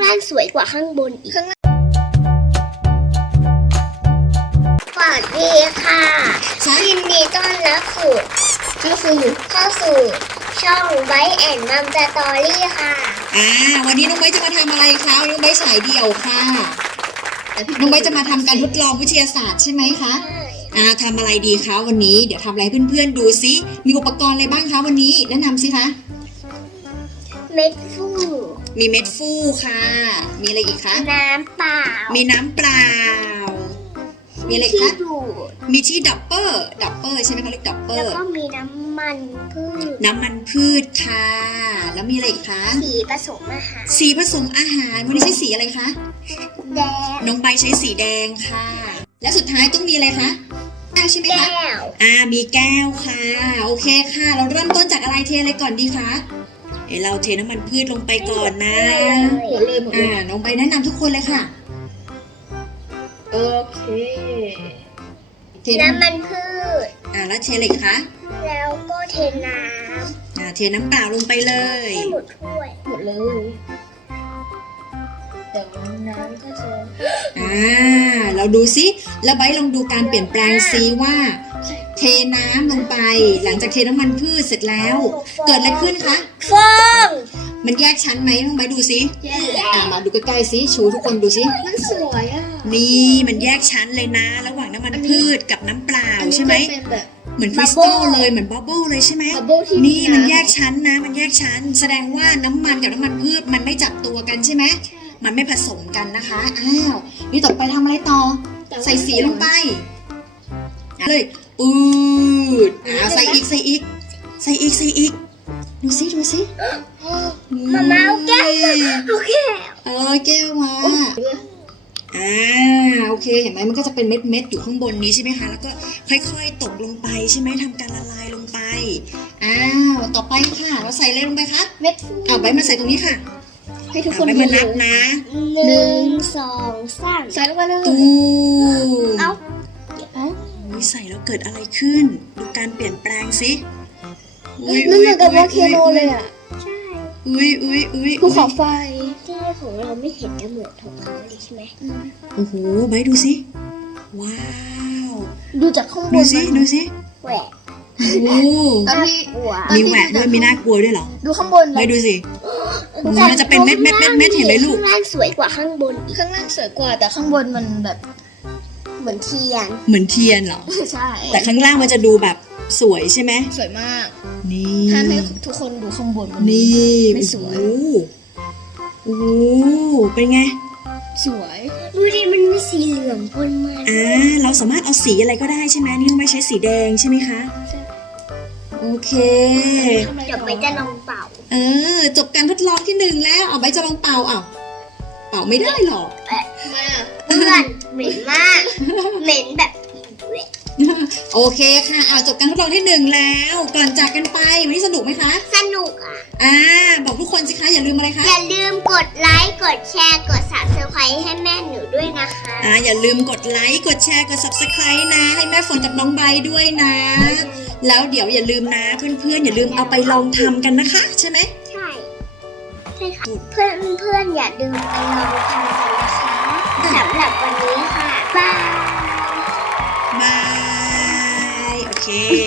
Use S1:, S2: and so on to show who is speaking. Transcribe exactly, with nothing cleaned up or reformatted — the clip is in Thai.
S1: ล่างสวยกว่าข้างบนอีกสวัสดีค่ะยินดีต้อนรับสู่เข้าสู่เข้าสู่ช่องไบท์แอนด์มัมสตอรี่ค่ะ
S2: อ่าวันนี้น้องไบท์จะมาทำอะไรคะน้องไบท์ฉายเดี่ยวค่ะน้องไบท์จะมาทำการทดลองวิทยาศาสตร์ใช่ไหมคะอ่าทำอะไรดีคะวันนี้เดี๋ยวทำอะไรให้เพื่อนๆดูซิมีอุปกรณ์อะไรบ้างคะวันนี้แนะนำสิคะ
S1: เม็ดฟู
S2: มีเม็ดฟูค่ะมีอะไรอีกคะ
S1: น้ำเปล่า
S2: มีน้ำเปล่ามีอะไรคะมีที่ดับเปอร์ดับเปอร์ใช่ไหมคะเรียกดับเปอร์
S1: แล้วก็มีน้ำมันพืช
S2: น้ำมันพืชค่ะแล้วมีอะไรอีกคะ
S1: สีผสมอาหาร
S2: สีผสมอาหารวันนี้ใช้สีอะไรคะ
S1: แดง
S2: น้องใบใช้สีแดงค่ะและสุดท้ายต้องมีอะไรคะแก้วใช่ไหมคะ
S1: แก้ว
S2: อ่ามีแก้วค่ะโอเคค่ะเราเริ่มต้นจากอะไรเทอะไรก่อนดีคะเดี๋ยวเราเทน้ำมันพืชลงไปก่อนนะ
S1: หมดเลยหมดเลย
S2: อ่าน้องใบแนะนำทุกคนเลยค่ะ
S1: โอเคน้ำมันพืช
S2: อ่าแล้วเทอะไรคะ
S1: แล้วก็เทน้ำ
S2: อ่าเทน้ำเปล่าลงไปเลย
S1: ให้หมดถ้วยหมดเลยเดี๋ยวน้ำก็จะ
S2: อ่าเราดูซิแล้วไบร์ทลองดูการเปลี่ยนแปลงซิว่าเทน้ำลงไปหลังจากเทน้ำมันพืชเสร็จแล้วเกิดอะไรขึ้นคะ
S1: ฟอง
S2: มันแยกชั้นไหมลองไบร์ทดูซิอ่ามาดูใกล้ๆซิชูทุกคนดูซิ
S1: มันสวยอ่ะ
S2: นี่มันแยกชั้นเลยนะระหว่างน้ำมันพืชกับน้ำเปล่าใช่ไหมเหมือนคริสตัลเลยเหมือนบับเบิ้ลเลยใช่ไหมนี่มันแยกชั้นนะมันแยกชั้นแสดงว่าน้ำมันกับน้ำมันพืชมันไม่จับตัวกันใช่ไหมมันไม่ผสมกันนะคะอ้าวนี่ต่อไปทำอะไรต่อใส่สีลงไปเลยปืดอ่าใส่อีกใส่อีกใส่อีกใส่อีกดูซิดูซิ
S1: มาเมาแก้วโอเค
S2: เออแก้วมาอ่าโอเคเห็นไหมมันก็จะเป็นเม็ดเม็ดอยู่ข้างบนนี้ใช่ไหมคะแล้วก็ค่อยๆตกลงไปใช่ไหมทำการละลายลงไปอ้าวต่อไปค่ะเราใส่อะไรลงไปคะ
S1: เม็ดฟู
S2: เอาใบมาใส่ตรงนี้ค่ะ
S1: ให้ทุกคน
S2: มานับนะ
S1: หนึ่งสองสามใส่ลงไปเลย
S2: ตู
S1: เอา
S2: อุ้ยใส่แล้วเกิดอะไรขึ้นดูการเปลี่ยนแปลงสิ
S1: มันเหมือนกับวอลเคโนเลยอ่ะใช่
S2: อุ้ยอุ้ยอุ้ย
S1: ภูเขาไฟที่ของเราไม่เห็นจะเหมือนของเขาเลยใช่ไหม
S2: โอ้โหใบดูสิว้าว
S1: ดูจากข้างบน
S2: ดูสิดูสิ
S1: แหวก
S2: โอ้มีแหวกด้วยมีน่ากลัวด้วยเหรอ
S1: ดูข้างบน
S2: ใบดูสิมันจะเป็นเม็ดเม็ดเม็ดเม็ดเห็นไหมลูก
S1: ข้างล่างสวยกว่าข้างบนอีกข้างล่างสวยกว่าแต่ข้างบนมันแบบเหมือนเทียน
S2: เหมือนเทียนเหรอ
S1: ใช่
S2: แต่ข้างล่างมันจะดูแบบสวยใช่ไหม
S1: สวยมาก
S2: นี่
S1: ถ้าให้ทุกคนดูข้างบน
S2: นี่
S1: ไม่สวย
S2: โอ้โหเป็นไง
S1: สวยดูดิมันมีสีเหลืองปนมา
S2: อ่าเราสามารถเอาสีอะไรก็ได้ใช่ไหมนี่ไม่ใช้สีแดงใช่ไหมคะโอเค
S1: เดี๋ยวไปจะลองเป่า
S2: เออจบการทดลองที่หนึ่งแล้วเอาไปจะลองเป่าอ่ะเป่าไม่ได้หรอก
S1: มาเพื่อนเหม็นมากเหม็นแบบ
S2: โอเคค่ะเอาจบการทดลองที่หนึ่งแล้วก่อนจากกันไปวันนี้สนุกไหมคะ
S1: สนุกอ่ะ
S2: อ่าบอกทุกคนสิคะอย่าลืมอะไรคะ
S1: อย่าลืมกดไลค์กดแชร์กด ซับสไครบ์ ให้แม่หนูด้วยนะคะ
S2: อ่าอย่าลืมกดไลค์กดแชร์กด ซับสไครบ์ นะให้แม่ฝนกับน้องใบด้วยนะแล้วเดี๋ยวอย่าลืมนะเพื่อนๆอย่าลืมเอาไปลองทำกันนะคะใช่ไหม
S1: ใช่ใช่ค่ะเพื่อนเพื่อนอย่าลืมไปลองทำกันนะคะสำหรับวันนี้ค่ะบาย
S2: บายโอเค